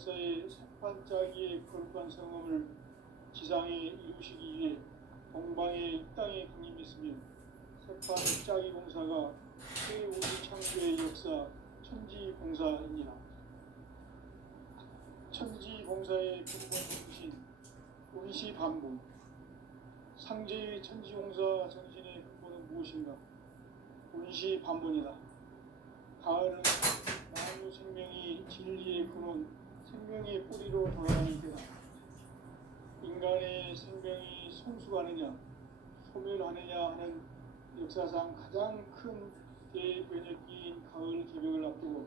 역사의 세판짜기의 거룩한 성험을 지상에 이루시기 위해 동방의 이 땅에 강림했으며 세판짜기 공사가 세우주 창조의 역사 천지공사입니다. 천지공사의 근본 중심 운시반본. 상제의 천지공사 정신의 근본은 무엇인가? 운시반본이다. 가을은 만유 생명이 진리의 근원, 생명의 뿌리로 돌아가는 때다. 인간의 생명이 성숙하느냐, 소멸하느냐 하는 역사상 가장 큰 대변혁기인 가을 개벽을 앞두고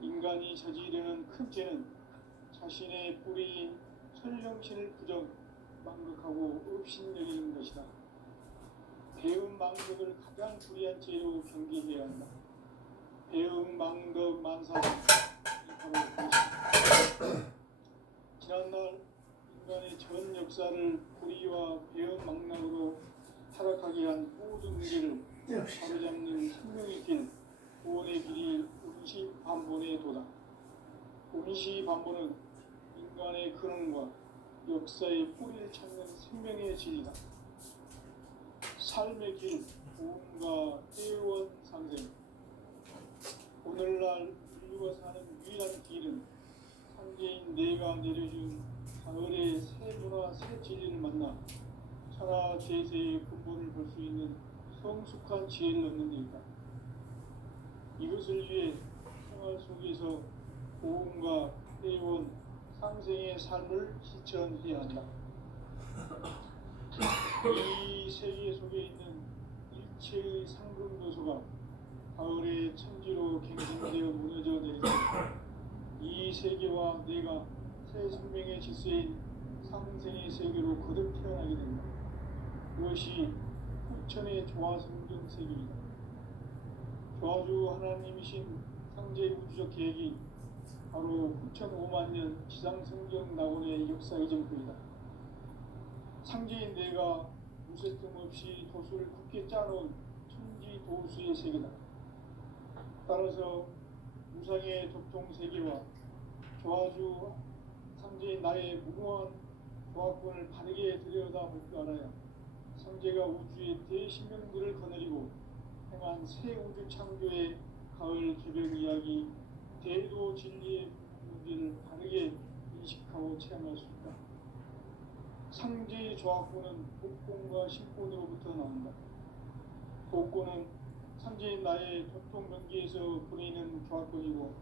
인간이 저지르는 큰 죄는 자신의 뿌리인 설령신을 부정, 망극하고 업신여기는 것이다. 배음 망덕을 가장 불의한 죄로 경계해야 한다. 배음 망덕 만사는 바로 그것이다. 지난날 인간의 전 역사를 불의와 배음 망락으로 타락하게 한 모든 문제를 바로잡는 생명의 길, 구원의 길이 운시반본의 도다. 운시반본은 인간의 근원과 역사의 뿌리를 찾는 생명의 진리다. 삶의 길, 구원과 회원 상생. 오늘날 인류가 사는 유일한 길은 상제인 내가 내려준 가을의 새 문화, 새 진리를 만나 천하 제세의 근본을 볼 수 있는 성숙한 지혜를 얻는 데이다. 이것을 위해 생활 속에서 고음과 회원, 상생의 삶을 실천해야 한다. 이 세계 속에 있는 일체의 상금도소가 가을의 천지로 갱생되어 무너져 내리고 이 세계와 내가 새 생명의 질서인 상생의 세계로 거듭 태어나게 된다. 그것이 후천의 조화성경 세계이다. 조화주 하나님이신 상제 우주적 계획이 바로 후천 5만 년 지상성경 낙원의 역사 이전부이다. 상제인 내가 무쇠 틈 없이 도수를 굳게 짜놓은 천지 도수의 세계다. 따라서 무상의 도통 세계와 조화주 상제인 나의 무궁한 조화권을 바르게 들여다볼 줄 알아야 상제가 우주의 대신명들을 거느리고 행한 새 우주 창조의 가을 개벽 이야기, 대도 진리의 문제를 바르게 인식하고 체험할 수 있다. 상제의 조화권은 복권과 신권으로부터 나온다. 복권은 상제인 나의 도통 명기에서 보내는 조화권이고,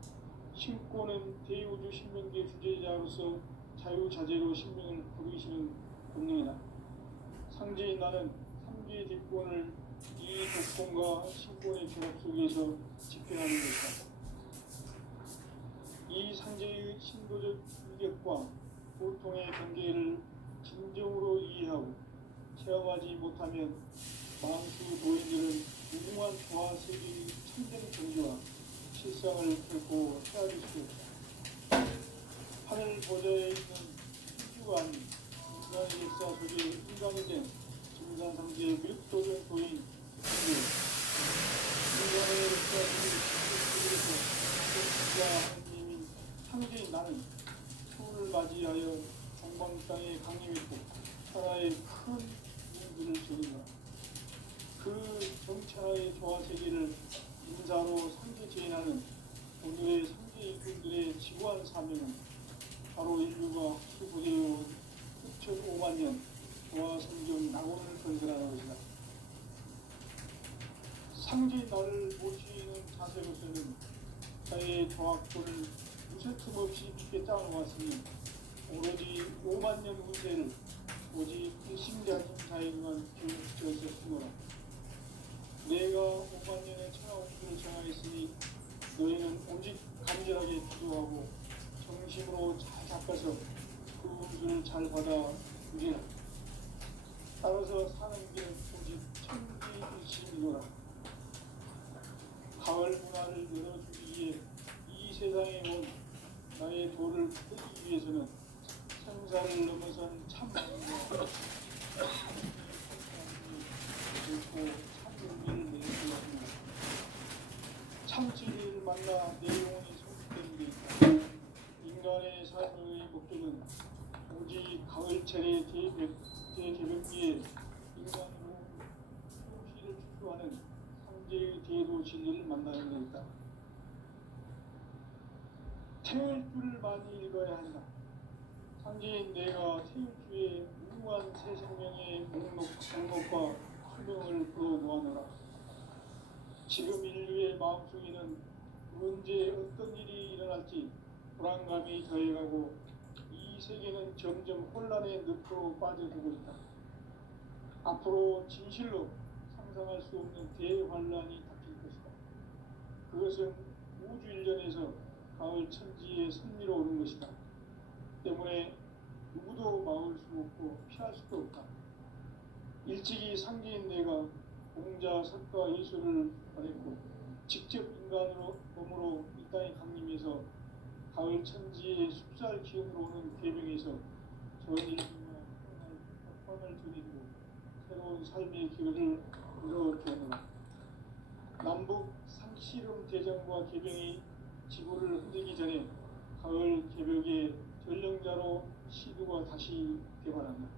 신권은 대우주 신명기의 주제자로서 자유자재로 신명을 부르시는 본능이다. 상제인 나는 3개의 뒷권을 이 독권과 신권의 결합 속에서 집행하는 것이다. 이 상제의 신도적 인격과 보통의 경계를 진정으로 이해하고 체험하지 못하면 망수 도인들은 무궁한 조화 세계의 참된 경지와 실상을 결코 헤아릴 수 없다. 하늘 보좌에 있는 신주가 아닌 인간의 역사 속에 인간이 된 김산상제의 멸도적 도인 인간의 역사 속에서 하나님인 상제인 나는 추를 맞이하여 동방 땅에 강림했고 천하의 큰 일들을 저린다. 그 정천하의 조화 세계를 인사로 상제 제인하는 오늘의 상제 일꾼들의 지구한 사명은 바로 인류가 수부되어온 6,5만 년 조화 성경 낙원을 건설하는 것이다. 상제인 나를 모시는 자세로서는 자의 조합권을 무쇠 틈 없이 깊게 짜놓았으니 오로지 5만 년 운세를 오직 일심자진 자에게만 기울였었으므로 내가 5만 년의 천하 운수를 정하였으니 너희는 오직 간절하게 기도하고 정심으로 잘 닦아서 그 운수를 잘 받아 누리라. 따라서 사는 길은 오직 천지일심이노라. 가을 문화를 열어주기 위해 이 세상에 온 나의 도를 풀기 위해서는 생사를 넘어선 참 마음과 참 용기를 내어야 합니다. 참 진리를 만나 내 영혼이 성숙되는 데 있다. 인간의 가을철의 대개벽기에 인간으로 소시를 추구하는 상제의 대도 진리를 만나는 것이다. 태울 줄을 많이 읽어야 한다. 상제인 내가 태울 주의 무궁한 새 생명의 목록과 수명을 풀어놓아노라. 지금 인류의 마음속에는 언제 어떤 일이 일어날지 불안감이 더해가고 이 세계는 점점 혼란의 늪으로 빠져들고 있다. 앞으로 진실로 상상할 수 없는 대환란이 닥칠 것이다. 그것은 우주 일련에서 가을 천지의 섭리로 오는 것이다. 때문에 누구도 막을 수 없고 피할 수도 없다. 일찍이 상제인 내가 공자, 석가, 예수를 보냈고 직접 인간으로 몸으로 이 땅에 강림해서 가을 천지의 숲살 기운으로 오는 계명에서 전 인류와 평안을 드리고 새로운 삶의 길을 이뤄주노라. 남북 상씨름 대전과 계병이 지구를 흔들기 전에 가을 개벽의 전령자로 시두가 다시 개발한다.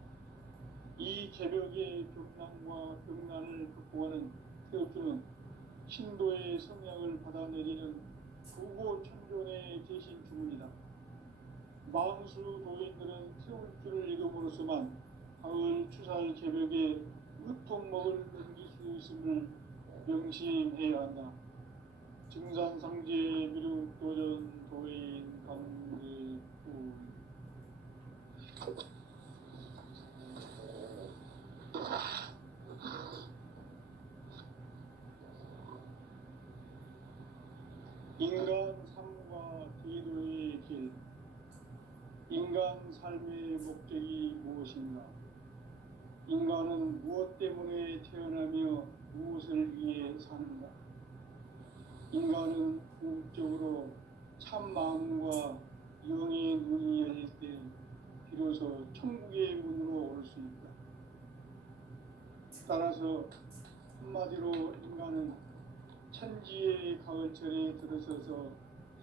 이 개벽의 벽난과 벽난을 극복하는 태엽주는 신도의 성향을 받아내리는 부고 천존의 대신 주문이다. 망수 도인들은 태울주를 읽음으로써만 가을 추살 개벽에 으통먹을 넘길 수 있음을 명심해야 한다. 증산상제 미륵도전 도인 강대구 인간 삶과 기도의 길. 인간 삶의 목적이 무엇인가? 인간은 무엇 때문에 태어나며 무엇을 위해 사는가? 인간은 궁극적으로 참 마음과 영의 눈이 열릴 때 비로소 천국의 문으로 올 수 있다. 따라서 한마디로 인간은 천지의 가을철에 들어서서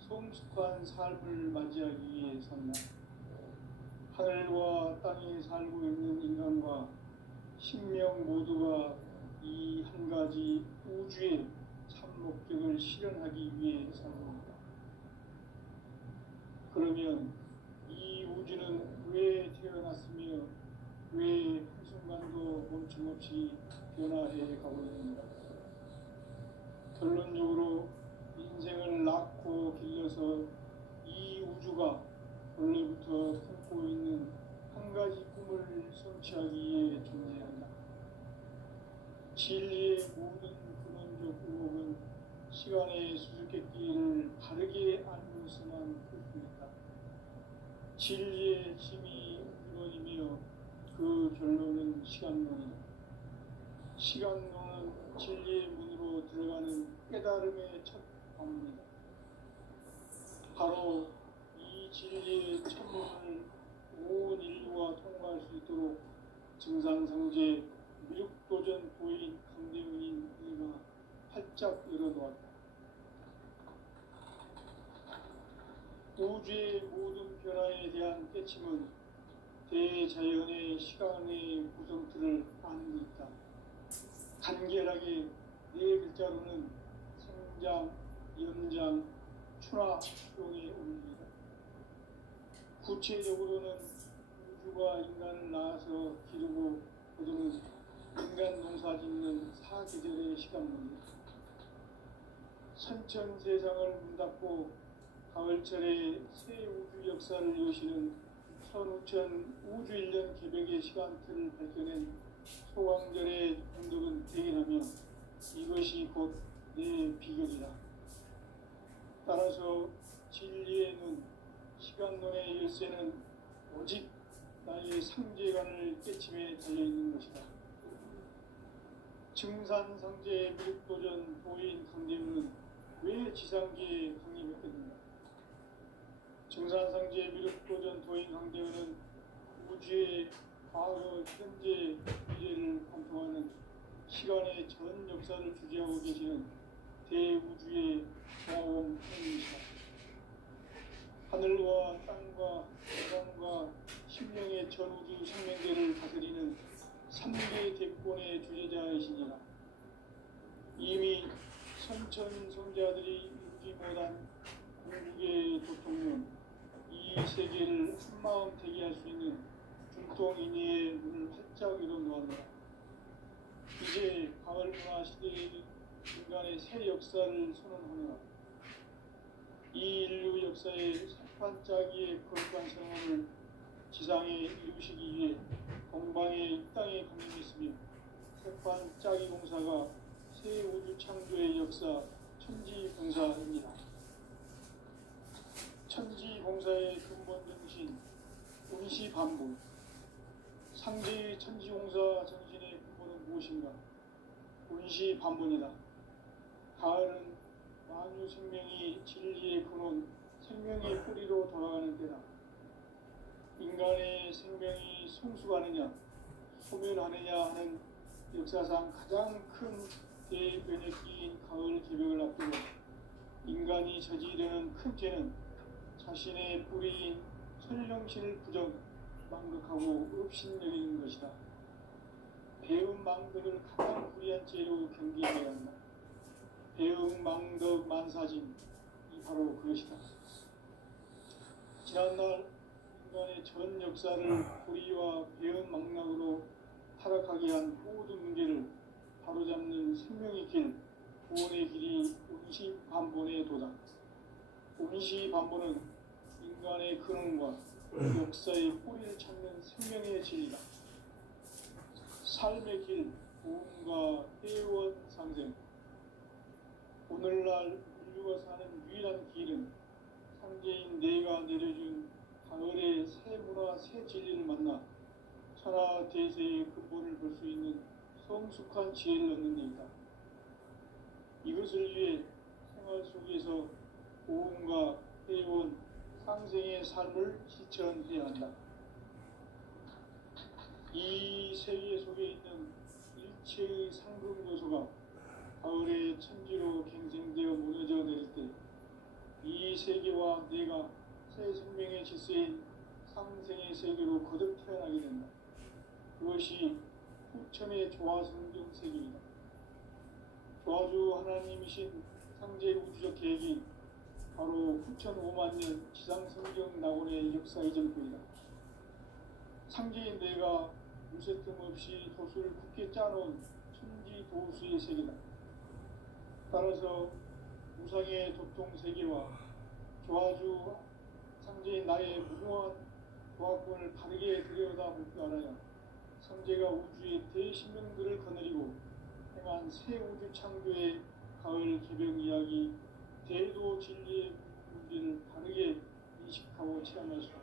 성숙한 삶을 맞이하기 위해 산다. 하늘과 땅에 살고 있는 인간과 신명 모두가 이 한 가지 우주의 참 목적을 실현하기 위해 산다. 그러면 이 우주는 왜 태어났으며 왜 한순간도 멈춤없이 변화해 가고 있는가? 결론적으로 인생을 낳고 길러서 이 우주가 원래부터 품고 있는 한 가지 꿈을 성취하기 위해 존재한다. 진리의 모든 근원적 의혹은 시간의 수수께끼를 바르게 알고서만 풀 수 있다. 진리의 힘이 근원이며 그 결론은 시간론이다. 시간론은 진리의 문으로 들어가는 깨달음의 첫 방문이다. 바로 이 진리의 첫문을 온 인류가 통과할 수 있도록 증산성제 미륵도전 도인 강대훈인 이가 활짝 열어놓았다. 우주의 모든 변화에 대한 깨침은 대자연의 시간의 구성틀을 아는 데 있다. 간결하게 네 글자로는 생장, 연장, 추나, 수용의 원리이다. 구체적으로는 우주가 인간을 낳아서 기르고 거두는 인간 농사 짓는 사계절의 시간론이다. 선천 세상을 문닫고 가을철에 새 우주 역사를 여시는 선우천 우주일년 개벽의 시간틀을 밝혀낸 소광절의 공덕은 대견하며 이것이 곧 내 비결이다. 따라서 진리의 눈, 시간론의 열쇠는 오직 나의 상제관을 깨침에 달려있는 것이다. 증산상제 미륵도전 도인 강대문은 왜 지상계에 강림했겠는가? 증산상제 미륵도전 도인 강대문은 우주의 과거, 현재, 미래를 관통하는 시간의 전 역사를 주재하고 계시는 대우주의 모험꾼이시다. 하늘과 땅과 바람과 심령의 전우주 생명계를 다스리는 3대 대권의 주제자이시니라. 이미 선천성자들이 읽지 못한 궁극의 도통론, 이 세계를 한마음 되게 할 수 있는 중동인의 문을 활짝 열어놓았노라. 이제 가을 문화 시대의 인간의 새 역사를 선언하노라. 이 인류 역사의 산판짜기의 거룩한 성함을 지상에 이루시기 위해 동방의 이 땅에 강림했으며 산판짜기 공사가 새 우주 창조의 역사 천지공사입니다. 천지공사의 근본 정신 운시반복. 상제의 천지공사 정신의 근본은 무엇인가? 운시반복이다. 가을은 만유 생명이 진리의 근원, 생명의 뿌리로 돌아가는 때다. 인간의 생명이 성숙하느냐, 소멸하느냐 하는 역사상 가장 큰 대변혁기인 가을 개벽을 앞두고 인간이 저지르는 큰 죄는 자신의 뿌리인 설령신을 부정, 망극하고 업신여기는 것이다. 배움 망덕을 가장 불의한 죄로 경계해야 한다. 배움 망덕 만사진, 이 바로 그것이다. 지난날 인간의 전 역사를 불의와 배움 망락으로 타락하게 한 모든 문제를 바로잡는 생명의 길, 구원의 길이 운시반본의 도다. 운시반본은 인간의 근원과 역사의 뿌리를 찾는 생명의 진리다. 삶의 길, 보험과 회원 상생. 오늘날 인류가 사는 유일한 길은 상제인 내가 내려준 가을의 새 문화, 새 진리를 만나 천하 대세의 근본을 볼 수 있는 성숙한 지혜를 얻는 데이다. 이것을 위해 생활 속에서 보험과 회원, 상생의 삶을 실천해야 한다. 이 세계 속에 있는 일체의 상급 요소가 가을의 천지로 갱생되어 무너져 내릴 때 이 세계와 내가 새 생명의 질서인 상생의 세계로 거듭 태어나게 된다. 그것이 후천의 조화성경 세계이다. 조화주 하나님이신 상제 우주적 계획이 바로 후천 5만 년 지상성경 낙원의 역사의 전부이다. 상제인 내가 무쇠 틈 없이 도수를 굳게 짜놓은 천지 도수의 세계다. 따라서 우상의 도통 세계와 조화주 상제인 나의 무궁한 조화권을 바르게 들여다볼 줄 알아야 상제가 우주의 대신명들을 거느리고 행한 새 우주 창조의 가을 개벽 이야기, 대도 진리의 문제를 바르게 인식하고 체험할 수 있다.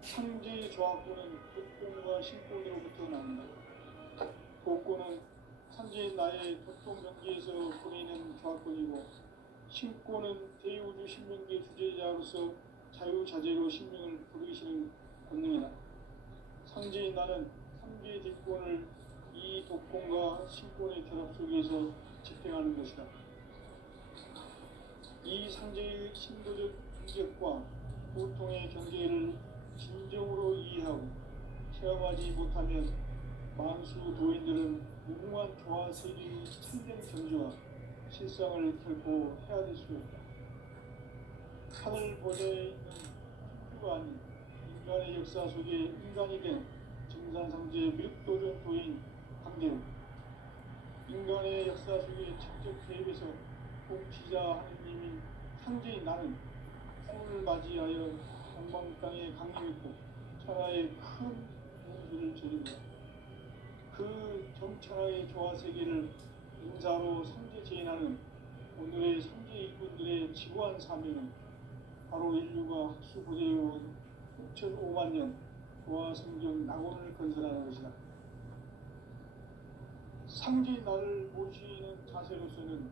상제의 조화권은 복권과 신권으로부터 나온다. 복권은 상제인 나의 도통 경계에서 보이는 조화권이고, 신권은 대우주 신명계 주제자로서 자유자재로 신명을 부르시는 권능이다. 상제인 나는 3개의 뒷권을 이 독권과 신권의 결합 속에서 집행하는 것이다. 이 상제의 신도적 인격과 보통의 경계를 진정으로 이해하고 체험하지 못하면 만수 도인들은 무궁한 조화 세계의 참된 경지와 실상을 결코 헤아릴 수 없다. 하늘 보좌에 있는 천주가 아닌 인간의 역사 속에 인간이 된 정산상제 묘도전 도인 강대우. 인간의 역사 속에 직접 개입해서 통치자 하느님인 상제인 나는 생을 맞이하여 동방 땅에 강림했고 천하의 큰 공수를 저린다. 그 정천하의 조화 세계를 인사로 상제 제인하는 오늘의 상제 일꾼들의 지구한 사명은 바로 인류가 학수 고대해온 6,5만 년 조화 성경 낙원을 건설하는 것이다. 상제인 나를 모시는 자세로서는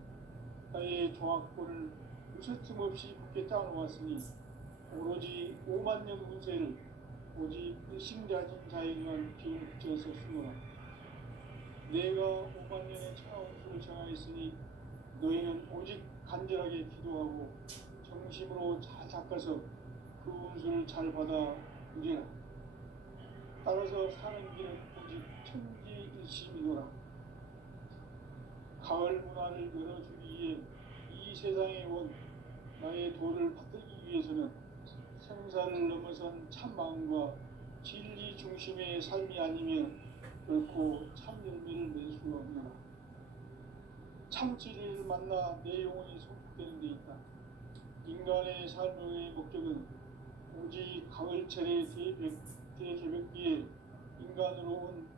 나의 조화권을 무쇠틈 없이 굳게 짜놓았으니 오로지 5만 년 운세를 오직 일심자진 자에게만 비움붙여서 쓰노라. 내가 5만 년의 천하 운수를 정하였으니 너희는 오직 간절하게 기도하고 정심으로 잘 닦아서 그 운수를 잘 받아 누리라. 따라서 사는 길은 오직 천지일심이노라. 가을 문화를 열어주기 위해 이 세상에 온 나의 도를 받들기 위해서는 생사를 넘어선 참마음과 진리 중심의 삶이 아니면 결코 참 열매를 낼 수가 없노라. 참 진리를 만나 내 영혼이 소폭되는 데 있다. 인간의 삶의 목적은 오직 가을철의 대개벽기에 인간으로 온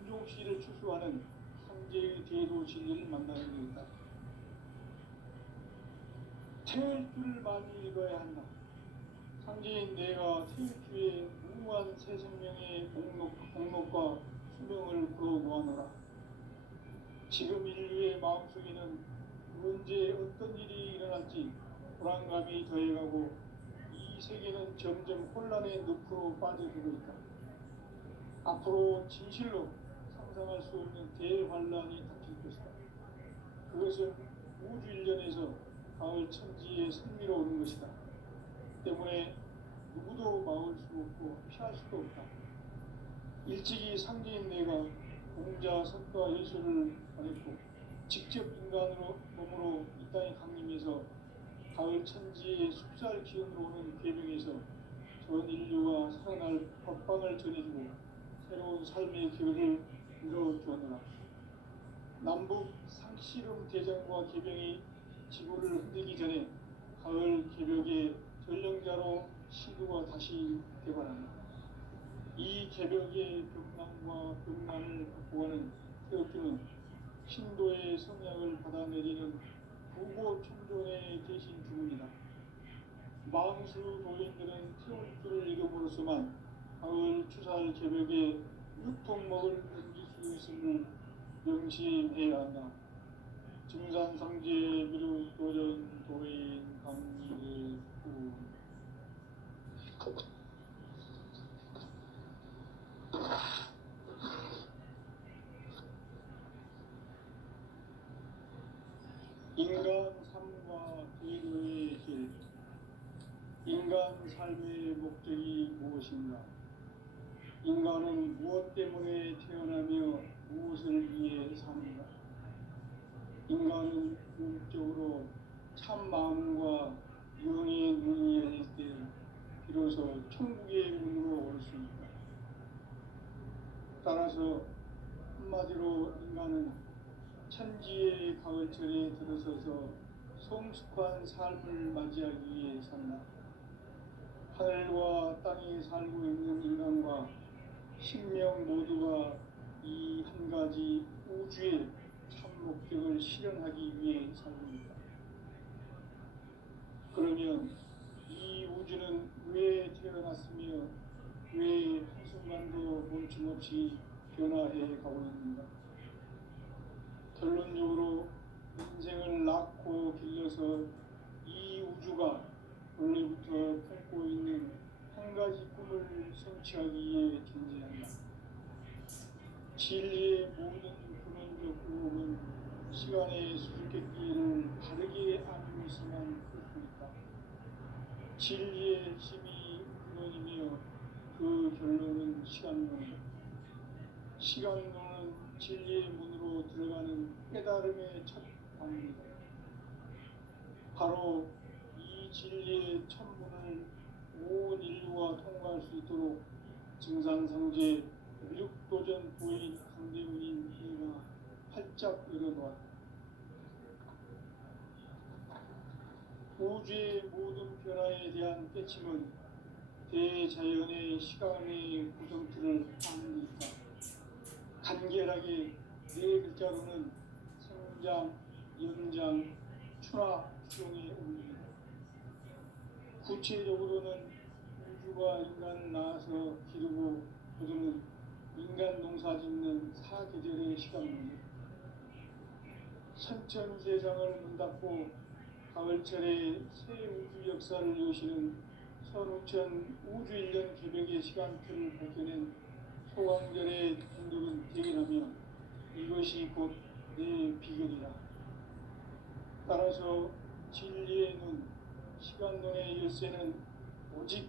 인종시를 추수하는 상제의 대도 진리를 만나는 데 있다. 태울 줄을 많이 읽어야 한다. 상제인 내가 태울주의 무한 새 생명의 목록과 수명을 풀어놓아노라. 지금 인류의 마음속에는 언제 어떤 일이 일어날지 불안감이 더해가고 이 세계는 점점 혼란의 늪으로 빠져들고 있다. 앞으로 진실로 상상할 수 없는 대환란이 닥칠 것이다. 그것은 우주 일련에서 가을 천지에 승리로 오는 것이다. 때문에 누구도 막을 수 없고 피할 수도 없다. 일찍이 상제인 내가 공자, 석가, 예수를 말했고 직접 인간으로 몸으로 이 땅에 강림해서 가을 천지의 숲살 기운으로 오는 궤병에서 전 인류가 살아날 법방을 전해주고 새로운 삶의 기회를 이뤄주었노라. 남북 상씨름 대전과 개병이 지구를 흔들기 전에 가을 개벽의 전령자로 시도가 다시 개발한다. 이 개벽의 벽난과 벽난을 극복하는 태극기는 신도의 성향을 받아내리는 부고 총존의 대신 주문이다. 망수 도인들은 태울줄을 읽음으로써만 가을 추살 개벽의 유통목을 넘길 수 있음을 명심해야 한다. 증산상제 미륵 도전 도인 강리의 구 인간 삶과 대도의 길. 인간 삶의 목적이 무엇인가? 인간은 무엇 때문에 태어나며 무엇을 위해 사는가? 인간은 궁극적으로 참 마음과 영의 문이 열릴 때 비로소 천국의 문으로 올 수 있다. 따라서 한마디로 인간은 천지의 가을철에 들어서서 성숙한 삶을 맞이하기 위해 산다. 하늘과 땅에 살고 있는 인간과 신명 모두가 이 한 가지 우주의 참 목적을 실현하기 위해 살고 있다. 그러면 이 우주는 왜 태어났으며 왜 한순간도 멈춤없이 변화해 가고 있는가? 결론적으로 인생을 낳고 길러서 이 우주가 원래부터 품고 있는 한 가지 꿈을 성취하기 위해 존재한다. 진리의 모든 근원적 의혹은 시간의 수수께끼를 바르게 알고 있어만 풀 수 있다. 진리의 핵심이 근원이며 그 결론은 시간론이다. 시간론은 진리의 문으로 들어가는 깨달음의 첫 단계이다. 바로 이 진리의 첫 문을 온 인류가 통과할 수 있도록 증산상제 미륵도전 부인 강대문인 내가 활짝 열어놓았다. 우주의 모든 변화에 대한 깨침은 대자연의 시간의 구성틀을 아는 데 있다. 간결하게 네 글자로는 생장, 연장, 추나, 추종의 운명이다. 구체적으로는 우주가 인간을 낳아서 기르고 거두는 인간 농사 짓는 사계절의 시간입니다. 천천세상을 문닫고 가을철에 새 우주 역사를 여시는 선우천 우주일년 개벽의 시간틀을 밝혀낸 소강절의 공덕은 대견하며 이것이 곧 내 비결이다. 따라서 진리의 눈, 시간론의 열쇠는 오직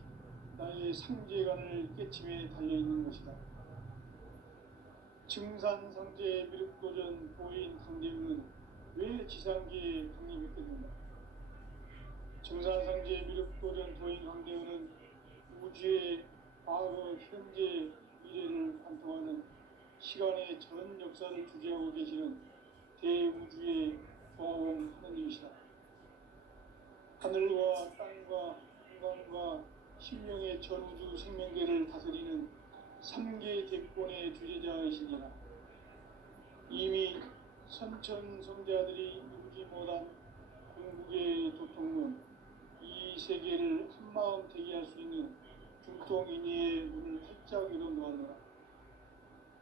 나의 상제관을 깨침에 달려있는 것이다. 증산상제 미륵도전 보인 강대우는 왜 지상기에 강림했겠는가? 증산상제 미륵도전 보인 강대우는 우주의 과거, 현재, 미래를 관통하는 시간의 전 역사를 주재하고 계시는 대우주의 조화원 하느님이시다. 하늘과 땅과 인간과 신명의 전우주 생명계를 다스리는 3개 대권의 주제자이시니라. 이미 선천성대아들이 이루지 못한 궁극의 도통론, 이 세계를 한마음 되게 할 수 있는 중통인의의 문을 활짝 열어놓았노라.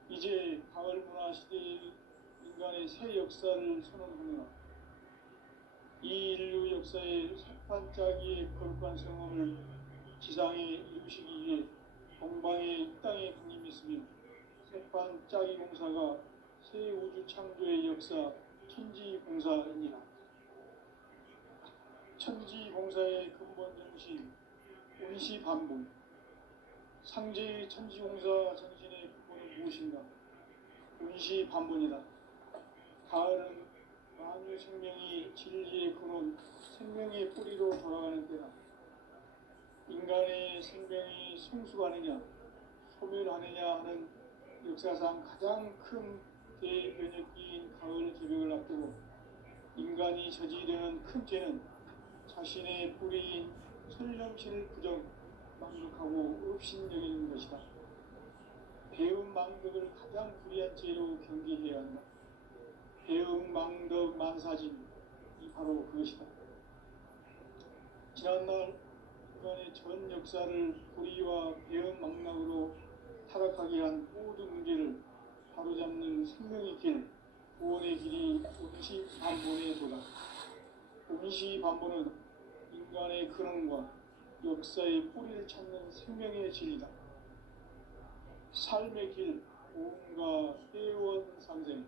이제 가을 문화 시대의 인간의 새 역사를 선언하노라. 이 인류 역사의 새판짜기의 거룩한 성험을 지상에 이루시기 위해 동방의 이 땅에 강림했으며 새판짜기 공사가 새 우주 창조의 역사 천지공사입니다. 천지공사의 근본 정신 운시반복. 상제의 천지공사 정신의 근본은 무엇인가? 운시반복이다. 가을은 만유 생명이 진리의 근원, 생명의 뿌리로 돌아가는 때다. 인간의 생명이 성숙하느냐, 소멸하느냐 하는 역사상 가장 큰 대변혁기인 가을 개벽을 앞두고 인간이 저지르는 큰 죄는 자신의 뿌리인 설령신을 부정, 망극하고 업신여기는 것이다. 배움 망덕을 가장 불의한 죄로 경계해야 한다. 배움 망덕 만사진, 이 바로 그것이다. 지난날 인간의 전 역사를 불의와 배움 망락으로 타락하게 한 모든 문제를 바로잡는 생명의 길, 구원의 길이 운시반본의 도다. 운시반본은 인간의 근원과 역사의 뿌리를 찾는 생명의 진리다. 삶의 길, 오음과 회원 상생.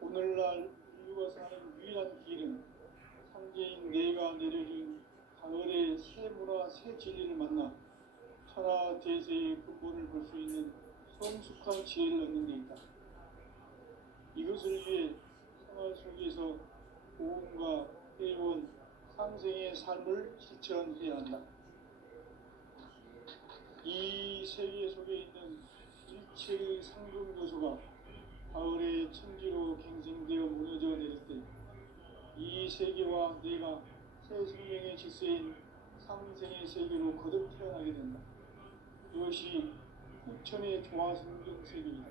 오늘날 인류가 사는 유일한 길은 상제인 내가 내려준 가을의 새 문화, 새 진리를 만나 천하 대세의 근본을 볼 수 있는 성숙한 지혜를 얻는 데 있다. 이것을 위해 생활 속에서 오음과 회원, 상생의 삶을 실천해야 한다. 이 세계 속에 있는 일체의 상금 요소가 가을의 천지로 갱생되어 무너져 내릴 때 이 세계와 내가 새 생명의 질서인 상생의 세계로 거듭 태어나게 된다. 이것이 후천의 조화성경 세계이다.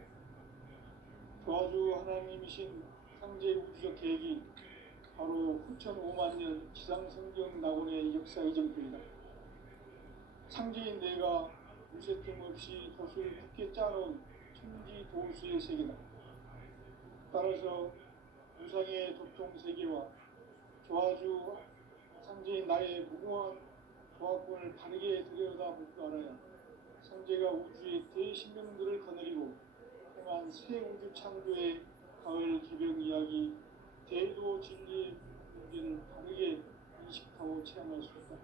조화주 하나님이신 상제 우주적 계획이 바로 후천 5만년 지상성경 낙원의 역사 이정표이다. 상제인 내가 무쇠틈 없이 돛을 굳게 짜놓은 천지 도수의 세계다. 따라서 무상의 도통 세계와 조화주 상제인 나의 무궁한 조화권을 바르게 들여다볼 줄 알아야 상제가 우주의 대신명들을 거느리고 행한 새 우주 창조의 가을 개벽 이야기, 대도 진리의 문제를 바르게 인식하고 체험할 수 있다.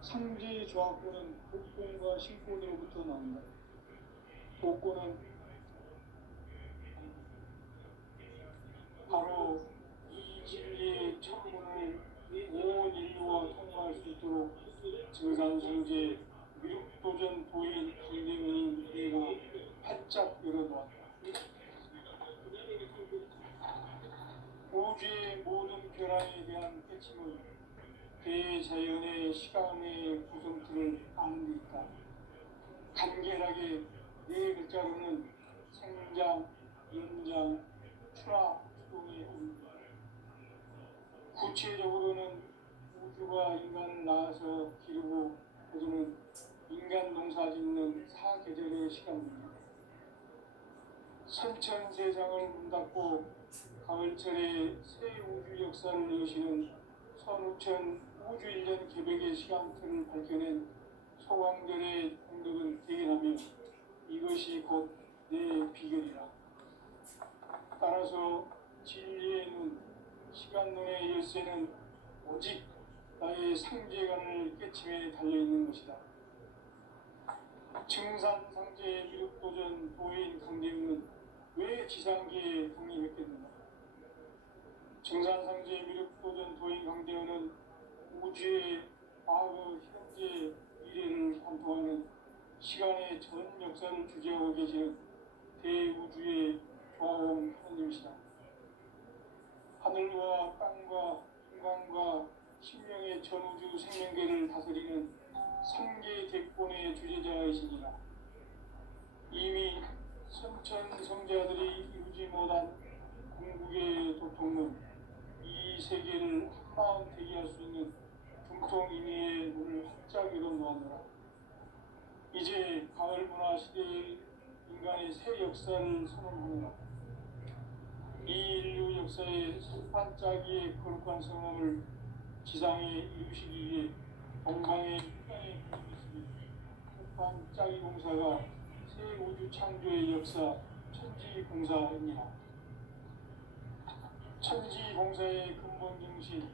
상제의 조화권은 복권과 신권으로부터 나온다. 복권은 바로 이 진리의 천문을 온 인류가 통과할 수 있도록 증산성제 미륵도전 보인 강대문인 내가 활짝 열어놓았다. 우주의 모든 변화에 대한 깨침은 대자연의 시간의 구성틀을 아는 데 있다. 간결하게 네 글자로는 생장, 연장, 추락, 추동의 의미다. 구체적으로는 우주가 인간을 낳아서 기르고 거두는 인간 농사 짓는 사계절의 시간입니다. 선천 세상을 문 닫고 가을철에 새 우주 역사를 여시는 선우천 우주 1년 개벽의 시간틀을 밝혀낸 소광절의 공덕을 대견하며 이것이 곧 내 비결이라. 따라서 진리의 눈, 시간론의 열쇠는 오직 나의 상제관을 깨침에 달려있는 것이다. 증산상제 미륵도전 도인 강대우는 왜 지상계에 독립했겠는가? 증산상제 미륵도전 도인 강대우는 우주의 과거, 현재, 미래를 관통하는 시간의 전 역사를 주재하고 계시는 대우주의 조화원 하나님이시다. 하늘과 땅과 인간과 신명의 전우주 생명계를 다스리는 삼계 대권의 주제자이시니라. 이미 선천성자들이 이루지 못한 궁극의 도통은 이 세계를 한마음 되게 할 수 있는 중통인의의 문을 활짝 열어놓았노라. 이제 가을 문화 시대의 인간의 새 역사를 선언하노라. 이 인류 역사의 첫 반짝이의 거룩한 성함을 지상에 이루시기 위해 동방의 인간의 그림이시니 첫 반짝이 공사가 새 우주 창조의 역사 천지공사입니다. 천지공사의 근본 정신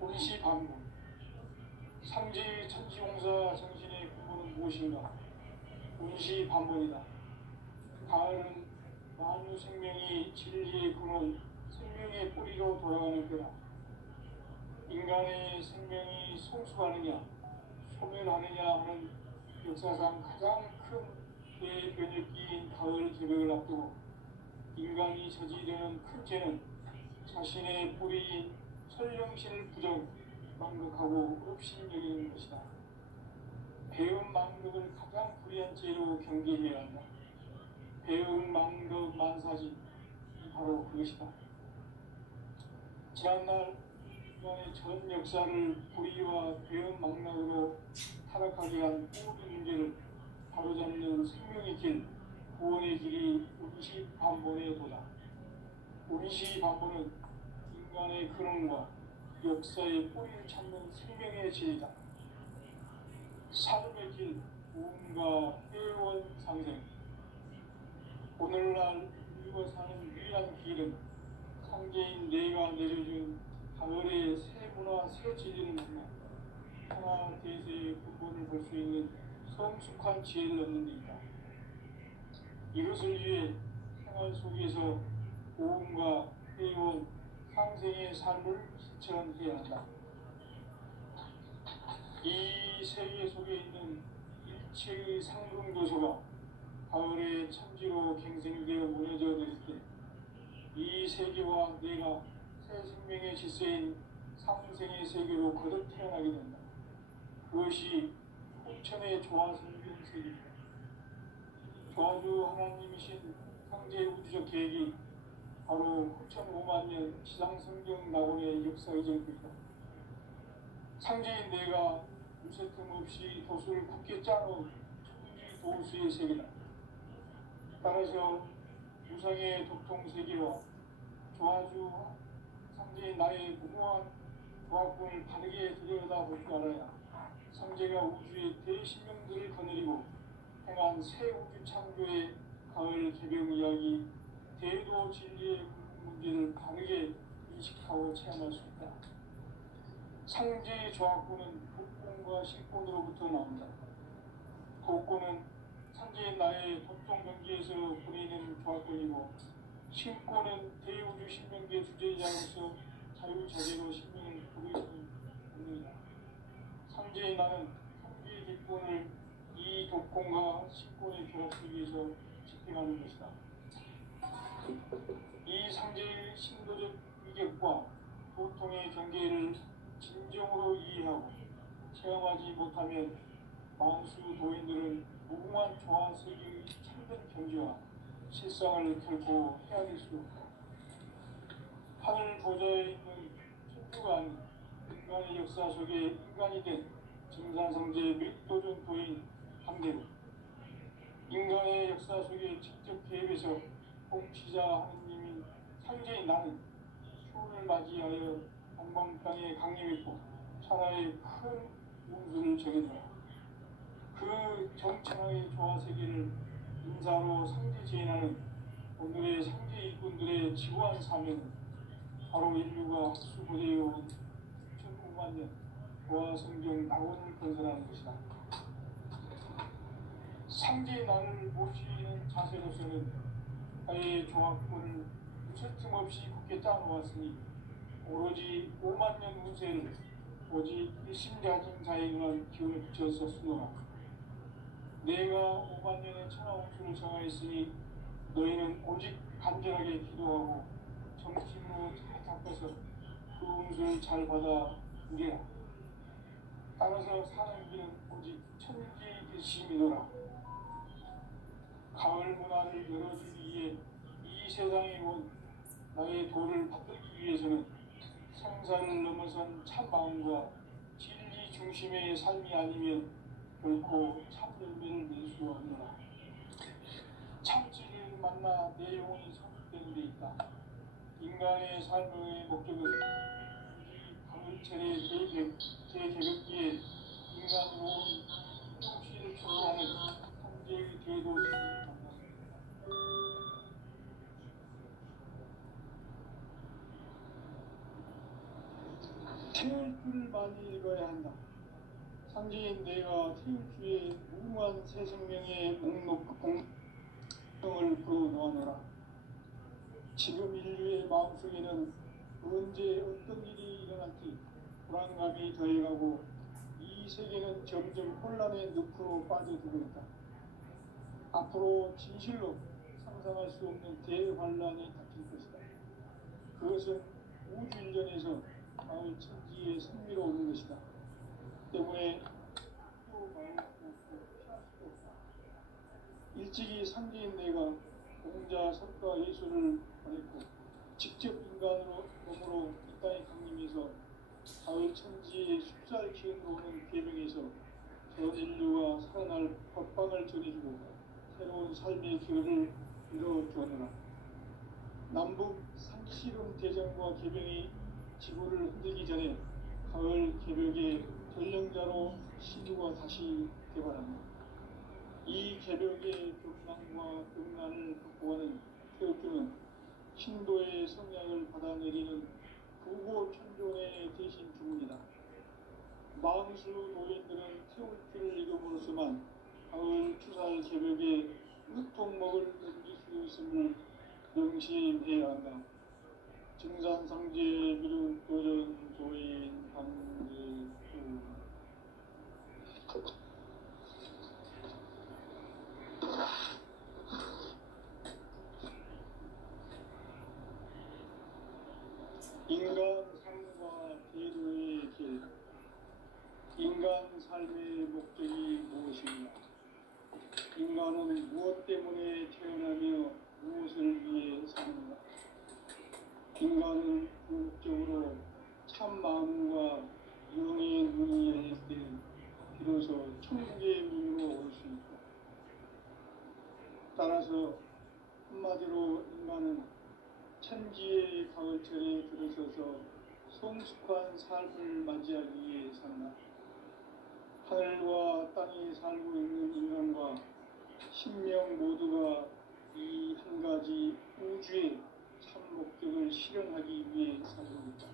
운시반문. 상제의 천지공사 정신의 근본은 무엇인가? 운시반문이다. 가을은 만유 생명이 진리의 근원, 생명의 뿌리로 돌아가는 때다. 인간의 생명이 성숙하느냐, 소멸하느냐 하는 역사상 가장 큰 대변혁기인 가을 개벽을 앞두고 인간이 저지르는 큰 죄는 자신의 뿌리인 설령신을 부정, 망극하고 없이 여기는 것이다. 배움 망극을 가장 불의한 죄로 경계해야 한다. 배움 망극 만사지 바로 그것이다. 지난날 인간의 전 역사를 불의와 배움 망락으로 타락하게 한 모든 문제를 바로잡는 생명의 길, 구원의 길이 운시반본의 도다. 운시반본은 인간의 근원과 역사의 뿌리를 찾는 생명의 길이다. 삶의 길, 구원과 회원 상생. 오늘날 인류가 사는 유일한 길은 상제인 내가 내려준 가을의 새 문화, 새 진리를 만나 하나 대세의 근본을 볼 수 있는 성숙한 지혜를 얻는 데이다. 이것을 위해 생활 속에서 고음과 회원, 상생의 삶을 실천해야 한다. 이 세계 속에 있는 일체의 상승도서가 가을의 천지로 갱생되어 무너져 내릴 때 이 세계와 내가 새 생명의 질서인 상생의 세계로 거듭 태어나게 된다. 그것이 후천의 조화성경 세계입니다. 조화주 하나님이신 상제 우주적 계획이 바로 후천 5만 년 지상성경 낙원의 역사의 정부이다. 상제인 내가 무쇠틈 없이 도수를 굳게 짜놓은 천지 도수의 세계다. 따라서 무상의 도통 세계와 조화주 상제인 나의 무궁한 조합군을 바르게 들여다볼 줄 알아야 상제가 우주의 대신명들을 거느리고 행한 새 우주 창조의 가을 개벽 이야기, 대도 진리의 문제를 바르게 인식하고 체험할 수 있다. 상제의 조합군은 복권과 신권으로부터 나온다. 복권은 상제인 나의 도통 경계에서 보내는 조합군이고, 신권은 대우주 신명계 주제자로서 자유자재로 신명을 부르시는 분이다. 상제의 나는 상제의 기권을 이 독권과 신권의 결합을 위해서 집행하는 것이다. 이 상제의 신도적 위격과 도통의 경계를 진정으로 이해하고 체험하지 못하면 만수 도인들은 무궁한 조화세계의 참된 경지와 실상을 결코 헤아릴 수 없다. 하늘 보좌에 있는 천주가 아닌 인간의 역사 속에 인간이 된 증산성제 밀도전 도인 강대우. 인간의 역사 속에 직접 개입해서 통치자 하느님인 상제인 나는 추운을 맞이하여 동방 땅에 강림했고 천하의 큰 운수를 정해주라. 그 정천하의 조화세계를 인사로 상제 제인하는 오늘의 상제 일꾼들의 지구한 사명은 바로 인류가 수고되어 온 15만 년 보아성경 낙원을 건설하는 것이다. 상제의 나를 모시는 자세로서는 나의 조합권을 쉴 틈 없이 굳게 짜놓았으니 오로지 5만 년 운세를 오직 일심가진 자에게만 기운을 붙여서 쓰노라. 내가 5만 년의 천하 운수를 정하였으니 너희는 오직 간절하게 기도하고 정심으로 잘 닦아서 그 운수를 잘 받아 누리라. 따라서 사는 길은 오직 천지의 길심이노라. 가을 문화를 열어주기 위해 이 세상에 온 나의 도를 받들기 위해서는 생사를 넘어선 참 마음과 진리 중심의 삶이 아니면 결코 참 열매를 낼 수 없노라. 참 진리를 만나 내 영혼이 성숙되는 데 있다. 인간의 삶의 목적은 이 가을철의 대개벽기에 인간으로 온 형식을 초월하는 상제의 대도를 만났습니다. 태울 줄을 많이 읽어야 한다. 상제인 내가 태울 주에 무궁한 새 생명의 공명을 불어놓아노라. 지금 인류의 마음속에는 언제 어떤 일이 일어날지 불안감이 더해가고 이 세계는 점점 혼란의 늪으로 빠져들고 있다. 앞으로 진실로 상상할 수 없는 대환란이 닥칠 것이다. 그것은 우주 일련에서 마을 천지의 승리로 오는 것이다. 때문에 또 마을 없고 피할 수도 없다. 일찍이 상제인 내가 공자, 석가, 예수를 보냈고 직접 인간으로 몸으로 이 땅에 강림해서 가을 천지의 쉽살 기운으로 오는 계명에서 전 인류가 살아날 법방을 전해주고 새로운 삶의 기회를 이뤄주었노라. 남북 상시름 대전과 개병이 지구를 흔들기 전에 가을 개벽의 전령자로 시주가 다시 개발합니다. 이 개벽의 경랑과 경란을 극복하는 태극기는 신도의 성향을 받아내리는 부고 천존의 대신 주문이다. 망수 노인들은 태울 줄을 읽음으로써만 가을 추살 개벽의 으통목을 넘길 수 있음을 명심해야 한다. 증산상제 미륵 도전 도인 강제수 인간 삶과 대도의 길. 인간 삶의 목적이 무엇인가? 인간은 무엇 때문에 태어나며 무엇을 위해 사는가? 인간은 궁극적으로 참 마음과 영의 눈이 열릴 때 비로소 천국의 문으로 올 수 있다. 따라서 한마디로 인간은 천지의 가을철에 들어서서 성숙한 삶을 맞이하기 위해 산다. 하늘과 땅에 살고 있는 인간과 신명 모두가 이 한 가지 우주의 참 목적을 실현하기 위해 살고 있다.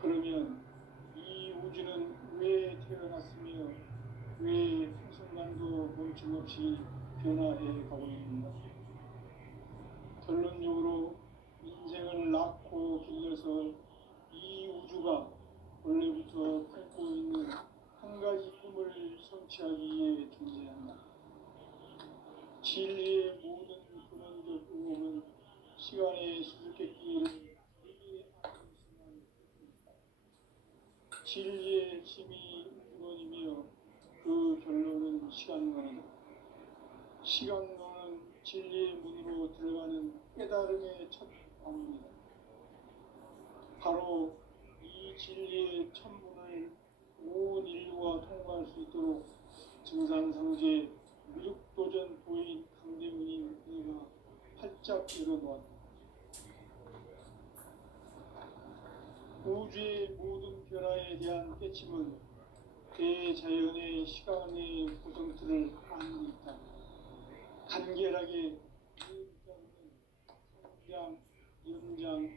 그러면 이 우주는 왜 태어났으며 왜 한순간도 멈춤없이 변화해 가고 있는가? 결론적으로 인생을 낳고 길러서 이 우주가 원래부터 품고 있는 한 가지 꿈을 성취하기 위해 존재한다. 진리의 모든 근원적 의혹은 시간의 수수께끼를 되게 아는 순간 진리의 핵심이 근원이며 그 결론은 시간론이다. 시간론은 진리의 문으로 들어가는 깨달음의 첫 방문이다. 바로 이 진리의 천문을 온 인류가 통과할 수 있도록 증산상제 미륵도전 도인 강대문인 내가 활짝 열어놓았다. 우주의 모든 변화에 대한 깨침은 대자연의 시간의 구성틀을 아는 데 있다. 간결하게 성장, 연장,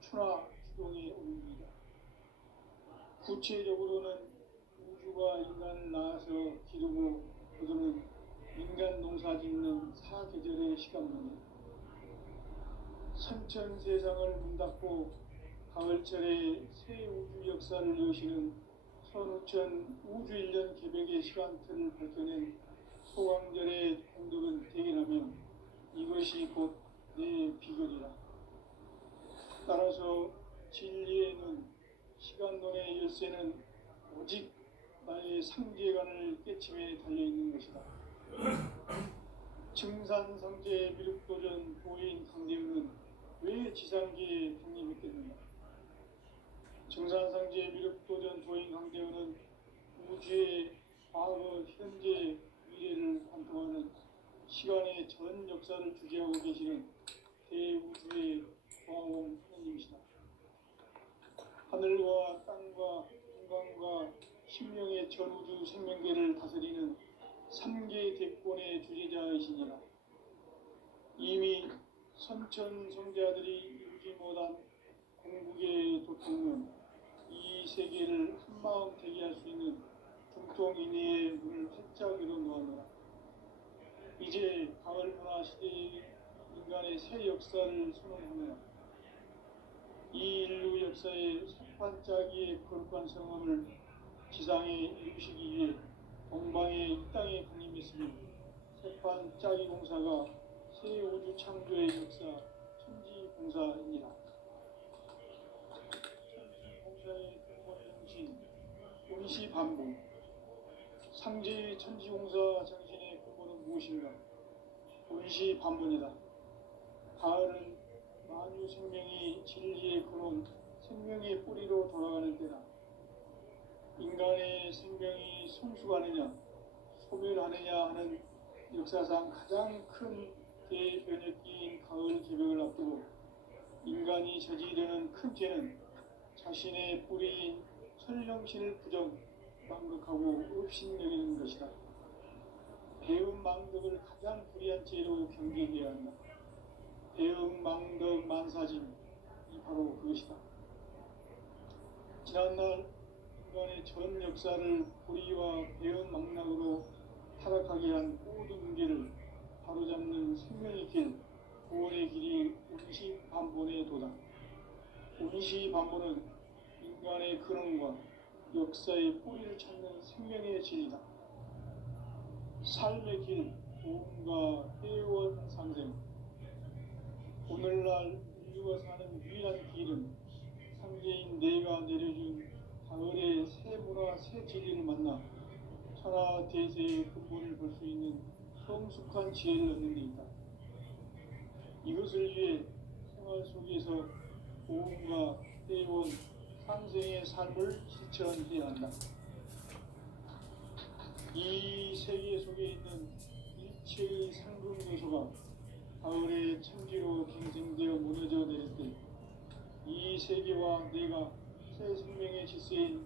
추나, 추동의 온입니다. 구체적으로는 우주가 인간을 낳아서 기르고 거두는 인간 농사 짓는 사계절의 시간입니다. 선천 세상을 문닫고 가을철에 새 우주 역사를 여시는 선우천 우주일년 개벽의 시간틀을 밝혀낸 소강절의 공덕은 대견하며 이것이 곧 내 비결이라. 따라서 진리의 눈, 시간론의 열쇠는 오직 나의 상제관을 깨침에 달려있는 것이다. 증산상제 미륵도전 보인 강대우는 왜 지상계에 강림했겠는가? 증산상제 미륵도전 도인 강대우는 우주의 과거, 현재, 미래를 관통하는 시간의 전 역사를 주재하고 계시는 대우주의 광홍 하나님이시다. 하늘과 땅과 인간과 신명의 전우주 생명계를 다스리는 3개 대권의 주제자이시니라. 이미 선천 성자들이 이루지 못한 공국의 도통은 이 세계를 한마음 되게 할 수 있는 중통인의의 문을 활짝 열어놓았노라. 이제 가을 문화 시대의 인간의 새 역사를 선언하노라. 이 인류 역사의 석판짜기의 거룩한 성험을 지상에 이루시기 위해 동방의 이 땅에 강림했으니 석판짜기 공사가 새 우주 창조의 역사 천지공사입니다. 천지공사의 근본 정신 운시반복. 상제의 천지공사 정신의 근본은 무엇인가? 운시반복이다. 가을은 만유 생명이 진리의 근원, 생명의 뿌리로 돌아가는 때다. 인간의 생명이 성숙하느냐, 소멸하느냐 하는 역사상 가장 큰 대변혁기인 가을 개벽을 앞두고 인간이 저지르는 큰 죄는 자신의 뿌리인 설령신을 부정, 망극하고 업신여기는 것이다. 배은망덕을 가장 불의한 죄로 경계해야 한다. 배은망덕 만사짐이 바로 그것이다. 지난날 인간의 전 역사를 불의와 배은망락으로 타락하게 한 모든 문제를 바로잡는 생명의 길, 구원의 길이 운시반본의 도다. 운시반본은 인간의 근원과 역사의 뿌리를 찾는 생명의 진리다. 삶의 길, 도움과 회원 상생. 오늘날 인류가 사는 유일한 길은 상제인 내가 내려준 가을의 새 문화, 새 진리를 만나 천하 대세의 근본을 볼 수 있는 성숙한 지혜를 얻는 데 있다. 이것을 위해 생활 속에서 도움과 회원, 상생의 삶을 실천해야 한다. 이 세계 속에 있는 일체의 상금 요소가 가을의 천지로 갱생되어 무너져 내릴 때 이 세계와 내가 새 생명의 질서인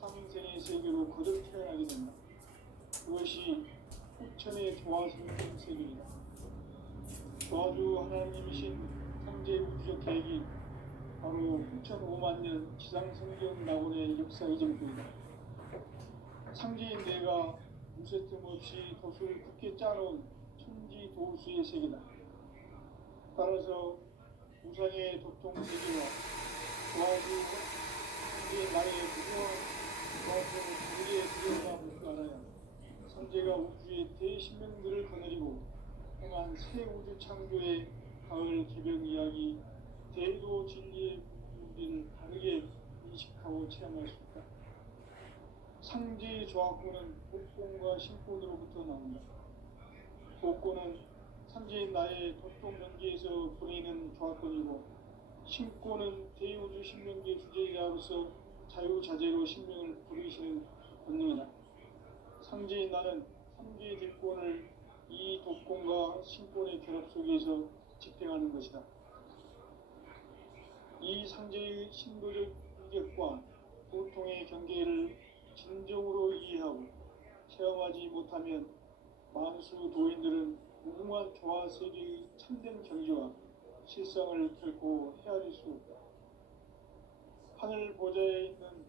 상생의 세계로 거듭 태어나게 된다. 그것이 후천의 조화생명 세계이다. 조화주 하나님이신 상제 우주적 계획이 바로 후천 5만 년 지상성경 낙원의 역사 이전부이다. 상제인 내가 무쇠 틈 없이 돛을 굳게 짜놓은 천지 도수의 세계다. 따라서 우상의 도통 세계와 조화주 상제의 나의 부정한 조화주 우리의 두려움을 알아야 선제가 우주의 대신명들을 거느리고 행한 새 우주 창조의 가을 개벽 이야기, 대도 진리의 우리를 다르게 인식하고 체험할 수 있다. 상제의 조합구는 복권과 신권으로부터 나온다. 복권은 상제인 나의 도통 경계에서 보내는 조합권이고, 신권은 대우주 신명계 주제자로서 자유자재로 신명을 부르시는 권능이다. 상제인 나는 3개의 대권을 이 독권과 신권의 결합 속에서 집행하는 것이다. 이 상제의 신도적 인격과 보통의 경계를 진정으로 이해하고 체험하지 못하면 만수 도인들은 무궁한 조화 세계의 참된 경지와 실상을 결코 헤아릴 수 없다. 하늘 보좌에 있는